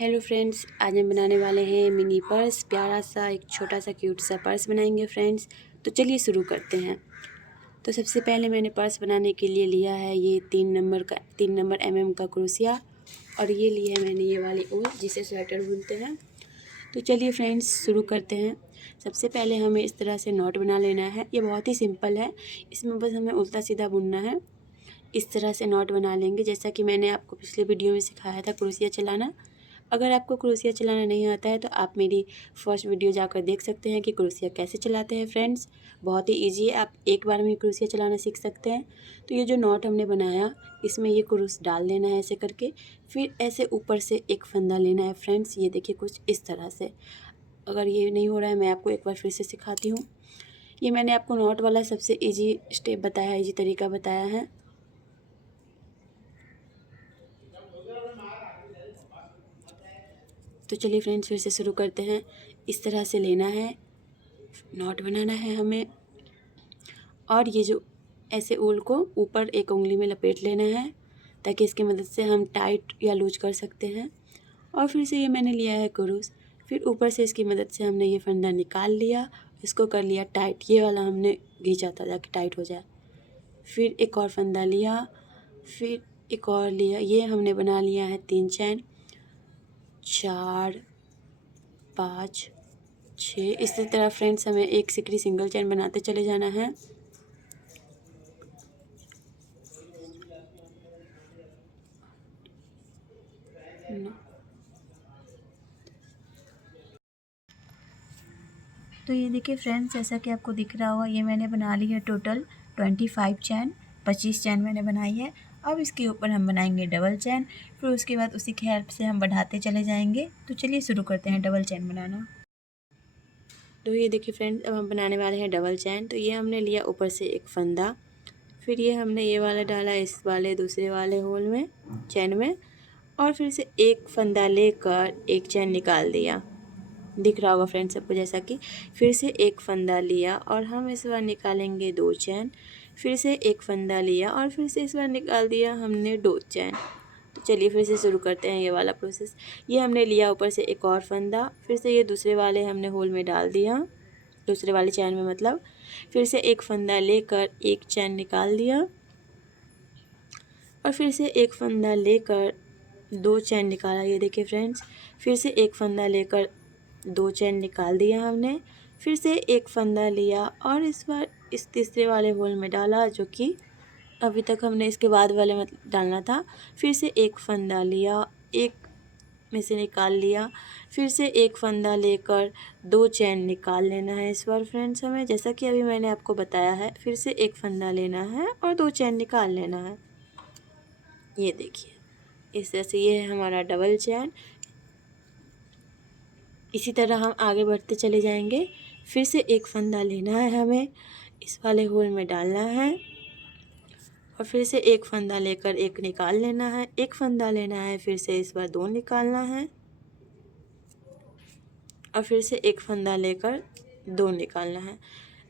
Hello friends, आज हम बनाने वाले हैं मिनी पर्स। प्यारा सा एक छोटा सा क्यूट सा पर्स बनाएंगे फ्रेंड्स। तो चलिए शुरू करते हैं। तो सबसे पहले मैंने पर्स बनाने के लिए लिया है ये 3 नंबर mm का क्रोशिया, और ये ली है मैंने ये वाली ऊल जिसे स्वेटर बुनते हैं। तो चलिए फ्रेंड्स शुरू करते हैं। सबसे पहले हमें इस तरह से नॉट बना लेना है। ये बहुत ही सिंपल है, इसमें बस हमें उल्टा सीधा बुनना है। इस तरह से नॉट बना लेंगे जैसा कि मैंने आपको पिछले वीडियो में सिखाया था क्रोशिया चलाना। अगर आपको क्रोशिया चलाना नहीं आता है तो आप मेरी फर्स्ट वीडियो जाकर देख सकते हैं कि क्रोशिया कैसे चलाते हैं फ्रेंड्स। बहुत ही इजी है, आप एक बार में क्रोशिया चलाना सीख सकते हैं। तो ये जो नॉट हमने बनाया इसमें ये क्रूस डाल देना है ऐसे करके, फिर ऐसे ऊपर से एक फंदा लेना है फ्रेंड्स। ये देखिए कुछ इस तरह से। अगर ये नहीं हो रहा है मैं आपको एक बार फिर से सिखाती हूँ। ये मैंने आपको नॉट वाला सबसे ईजी स्टेप बताया है, ईजी तरीका बताया है। तो चलिए फ्रेंड्स फिर से शुरू करते हैं। इस तरह से लेना है, नॉट बनाना है हमें, और ये जो ऐसे ऊल को ऊपर एक उंगली में लपेट लेना है ताकि इसकी मदद से हम टाइट या लूज कर सकते हैं। और फिर से ये मैंने लिया है क्रूस, फिर ऊपर से इसकी मदद से हमने ये फंदा निकाल लिया, इसको कर लिया टाइट। ये वाला हमने खींचा था ताकि टाइट हो जाए। फिर एक और फंदा लिया, फिर एक और लिया। ये हमने बना लिया है 3 चैन, 4, 5, 6। इसी तरह फ्रेंड्स हमें एक सिकड़ी सिंगल चैन बनाते चले जाना है। तो ये देखिए फ्रेंड्स, जैसा कि आपको दिख रहा होगा ये मैंने बना ली है टोटल 25 चैन। 25 चैन मैंने बनाई है। अब इसके ऊपर हम बनाएंगे डबल चैन, फिर उसके बाद उसी की हेल्प से हम बढ़ाते चले जाएंगे। तो चलिए शुरू करते हैं डबल चैन बनाना। तो ये देखिए फ्रेंड्स, अब हम बनाने वाले हैं डबल चैन। तो ये हमने लिया ऊपर से एक फंदा, फिर ये हमने ये वाला डाला इस वाले दूसरे वाले होल में, चैन में, और फिर से एक फंदा लेकर एक चैन निकाल दिया। दिख रहा होगा फ्रेंड्स सबको जैसा कि। फिर से एक फंदा लिया और हम इस बार निकालेंगे 2 चैन। फिर से एक फंदा लिया और फिर से इस बार निकाल दिया हमने 2 चैन। तो चलिए फिर से शुरू करते हैं ये वाला प्रोसेस। ये हमने लिया ऊपर से एक और फंदा, फिर से ये दूसरे वाले हमने होल में डाल दिया, दूसरे वाले चैन में मतलब। फिर से एक फंदा लेकर एक चैन निकाल दिया, और फिर से एक फंदा लेकर 2 चैन निकाला। ये देखिए फ्रेंड्स, फिर से एक फंदा लेकर 2 चैन निकाल दिया हमने। फिर से एक फंदा लिया और इस बार इस तीसरे वाले होल में डाला, जो कि अभी तक हमने इसके बाद वाले में डालना था। फिर से एक फंदा लिया, एक में से निकाल लिया। फिर से एक फंदा लेकर 2 चैन निकाल लेना है इस बार फ्रेंड्स हमें, जैसा कि अभी मैंने आपको बताया है। फिर से एक फंदा लेना है और 2 चैन निकाल लेना है। ये देखिए इस तरह से ये है हमारा डबल चैन। इसी तरह हम आगे बढ़ते चले जाएंगे। फिर से एक फंदा लेना है हमें, इस वाले होल में डालना है, और फिर से एक फंदा लेकर एक निकाल लेना है। एक फंदा लेना है, फिर से इस बार 2 निकालना है, और फिर से एक फंदा लेकर 2 निकालना है।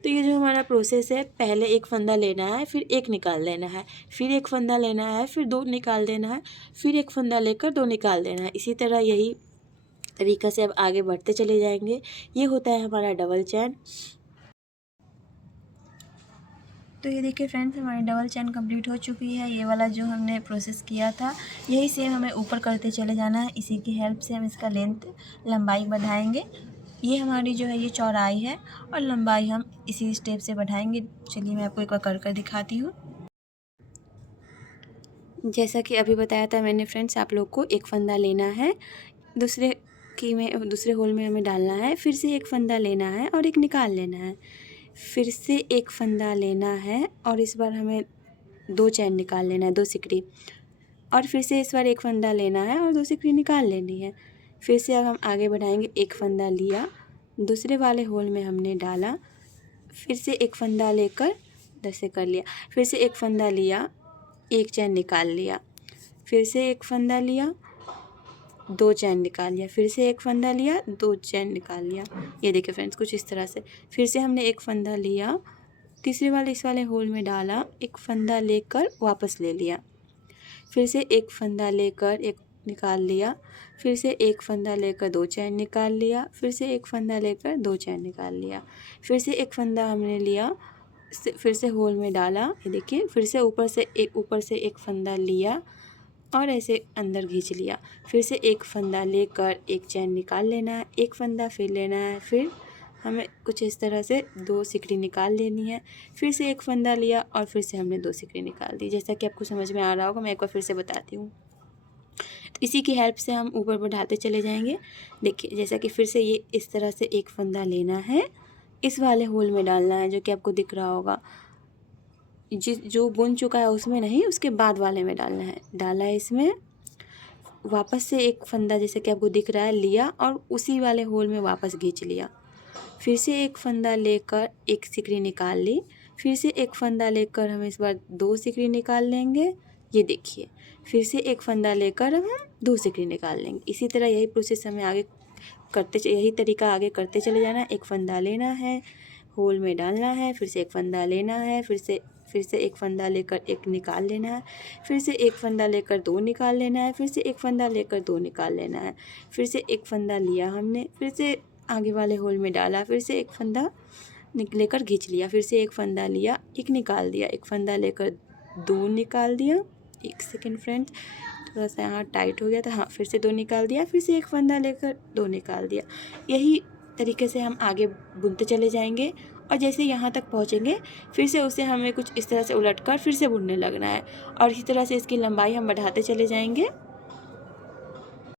तो ये जो हमारा प्रोसेस है, पहले एक फंदा लेना है, फिर एक निकाल लेना है, फिर एक फंदा लेना है, फिर 2 निकाल देना है, फिर एक फंदा लेकर 2 निकाल देना है। इसी तरह यही तरीक़ा से अब आगे बढ़ते चले जाएंगे। ये होता है हमारा डबल चैन। तो ये देखिए फ्रेंड्स, हमारी डबल चैन कंप्लीट हो चुकी है। ये वाला जो हमने प्रोसेस किया था यही सेम हमें ऊपर करते चले जाना है। इसी की हेल्प से हम इसका लंबाई बढ़ाएंगे। ये हमारी जो है ये चौड़ाई है, और लंबाई हम इसी स्टेप से बढ़ाएंगे। चलिए मैं आपको एक बार कर दिखाती हूँ। जैसा कि अभी बताया था मैंने फ्रेंड्स आप लोग को, एक फंदा लेना है, दूसरे होल में हमें डालना है, फिर से एक फंदा लेना है और एक निकाल लेना है। फिर से एक फंदा लेना है और इस बार हमें 2 चैन निकाल लेना है, 2 सिकड़ी, और फिर से इस बार एक फंदा लेना है और 2 सिकड़ी निकाल लेनी है। फिर से अब हम आगे बढ़ाएंगे। एक फंदा लिया, दूसरे वाले होल में हमने डाला, फिर से एक फंदा लेकर 10 से कर लिया, फिर से एक फंदा लिया, एक चैन निकाल लिया, फिर से एक फंदा लिया, 2 चैन निकाल लिया, फिर से एक फंदा लिया, 2 चैन निकाल लिया। ये देखिए फ्रेंड्स कुछ इस तरह से। फिर से हमने एक फंदा लिया, तीसरे वाले इस वाले होल में डाला, एक फंदा लेकर वापस ले लिया, फिर से एक फंदा लेकर एक निकाल लिया, फिर से एक फंदा लेकर 2 चैन निकाल लिया, फिर से एक फंदा लेकर 2 चैन निकाल लिया, फिर से एक फंदा हमने लिया, फिर से होल में डाला, ये देखिए, फिर से ऊपर से एक फंदा लिया और ऐसे अंदर खींच लिया, फिर से एक फंदा लेकर एक चैन निकाल लेना है, एक फंदा फिर लेना है, फिर हमें कुछ इस तरह से 2 सिकड़ी निकाल लेनी है, फिर से एक फंदा लिया और फिर से हमने 2 सिकड़ी निकाल दी। जैसा कि आपको समझ में आ रहा होगा, मैं एक बार फिर से बताती हूँ। तो इसी की हेल्प से हम ऊपर बढ़ाते चले जाएंगे। देखिए, जैसा कि फिर से ये इस तरह से एक फंदा लेना है, इस वाले होल में डालना है जो कि आपको दिख रहा होगा, जो बुन चुका है उसमें नहीं, उसके बाद वाले में डालना है। डाला है इसमें, वापस से एक फंदा जैसे कि आपको दिख रहा है लिया और उसी वाले होल में वापस खींच लिया, फिर से एक फंदा लेकर एक सिकड़ी निकाल ली, फिर से एक फंदा लेकर हम इस बार 2 सिकड़ी निकाल लेंगे, ये देखिए, फिर से एक फंदा लेकर हम 2 सिकड़ी निकाल लेंगे। इसी तरह यही प्रोसेस हमें आगे यही तरीका आगे करते चले जाना है। एक फंदा लेना है, होल में डालना है, फिर से एक फंदा लेना है, फिर से एक फंदा लेकर एक निकाल लेना है, फिर से एक फंदा लेकर 2 निकाल लेना है, फिर से एक फंदा लेकर 2 निकाल लेना है, फिर से एक फंदा लिया हमने, फिर से आगे वाले होल में डाला, फिर से एक फंदा लेकर खींच लिया, फिर से एक फंदा लिया, एक निकाल दिया, एक फंदा लेकर 2 निकाल दिया। एक सेकेंड फ्रेंड्स, थोड़ा सा यहाँ टाइट हो गया था, हाँ, फिर से 2 निकाल दिया, फिर से एक फंदा लेकर 2 निकाल दिया। यही तरीके से हम आगे बुनते चले जाएंगे और जैसे यहाँ तक पहुँचेंगे फिर से उसे हमें कुछ इस तरह से उलटकर फिर से बुनने लगना है और इसी तरह से इसकी लंबाई हम बढ़ाते चले जाएंगे।